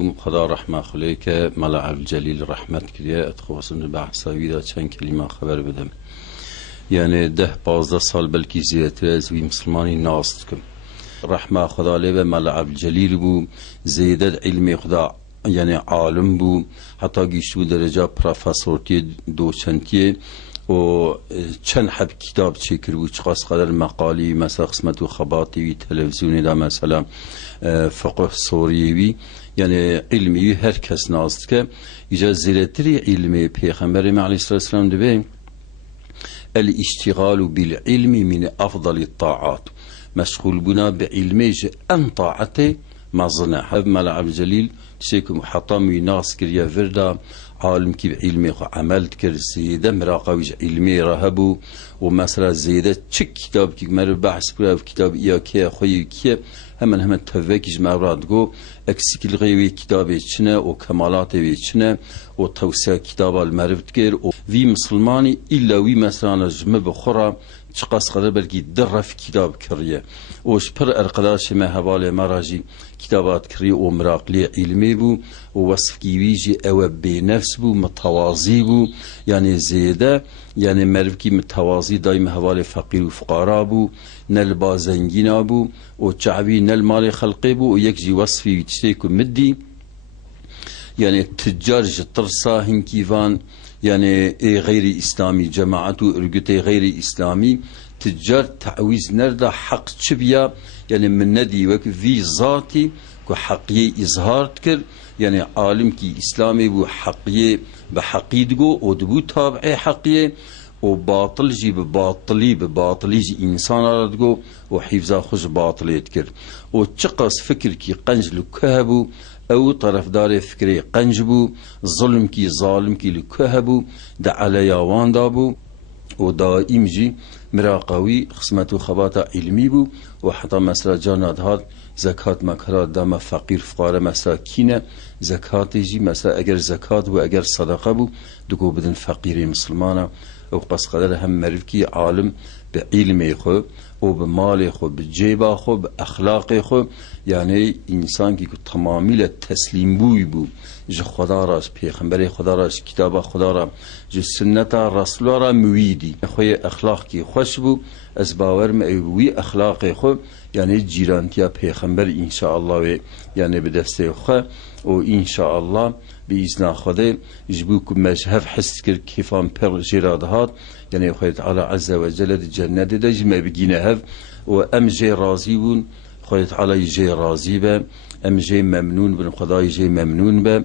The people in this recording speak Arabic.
خدا رحمه خلی که ملا عبدالجلیل رحمت کریه اتخواستم بحثاوی دا چند کلمه خبر بدم. یعنی 10-15 سال بلکی زیادتر از وی مسلمانی ناست کم. رحمه خدا لیبه ملا عبدالجلیل بو، زیادت علم خدا یعنی عالم بو، حتی گیشتو درجه پروفسورتی دوچنتیه و چند حب کتاب چکر و چقاس قدر مقالی مثلا قسمت و خباتی وی تلویزیونی دا مثلا فقه سوریوی یعنی علمی هر کس ناست که ایجا زیرتری علمی پیغمبر علیه السلام دبه الاشتغال بالعلم من افضل الطاعات، مشغول بنا بعلمه ان طاعته مظنه. هذا مال عبد الجليل تشيكم حطامي ناس كريا فردا عالم كي بعلمي عملت كر زيادة مراقبة علمي رهبو ومثلا زيادة تشك كتاب كي مر بحث بلا في كتاب إياه كي خوي كي هم تفكيج مرات جو اكسك الغيوي كتاب شنا وكمالات شنا وتوسع كتاب المعرفة كير وفي مسلماني إلا وي مثلا جمع بخورا چقاس قدر بلکی در في كتاب كريه وش پر ارقداش ما حواله مراجي كتابات كريه ومراقلي علمي بو ووصف كيويجي او بنفس بو متواضي بو يعني زيادة يعني مرفكي متواضي دايم حواله فقير وفقراء بو نل بازنجين بو وشعبي نل مال خلقي بو ويكجي وصفي تشتيكو مدي يعني تجار جترسا هنكيفان يعني غير إسلامي جماعته ارجوتي غير إسلامي تجار تعويز نردا حق شبيا يعني من ندي وك في ذاتي كحقية إظهار تكر يعني عالم كي إسلامي بو حقية بحقيدجو ودبو تابع حقية وباطل جي بباطلي جي إنسان ردجو وحفظا خش باطل تكر وتشقص فكر كي قنج لكهبو او طرف دار فكري قنجبو ظلم كي ظالم كي لكهبو دا على يوان دابو ودائم جي مراقوي خصمتو خباتا علمي بو وحتى مثلا جانات هاد زكاة مكرات دام فقير فقار مثلا كينا زكاة جي مثلا اگر زكاة و اگر صدقه بو دكو بدن فقيري مسلمانا او قص قدر هم مرفكي عالم بعلمي خو وبمال خو بجيبا خو باخلاق خو يعني انسان کی تمامیل تسلیم بوی بو جو خدا راش پیغمبر خدا راش کتاب خدا را جو سنت رسول را مویدی خوی اخلاق کی خوش بو از باور موی اخلاق خو يعني جيرانتيا پیغمبر ان شاء الله يعني بدسته خو و ان شاء الله باذن خدا جبوكم مذهب حس كيفان بير جيرادهات يعني خوي تعالى عز وجل الجنه دج ما بقينا وام جي راضيون خوي تعالى يجي راضي به ام جي ممنون بن خداي جي ممنون به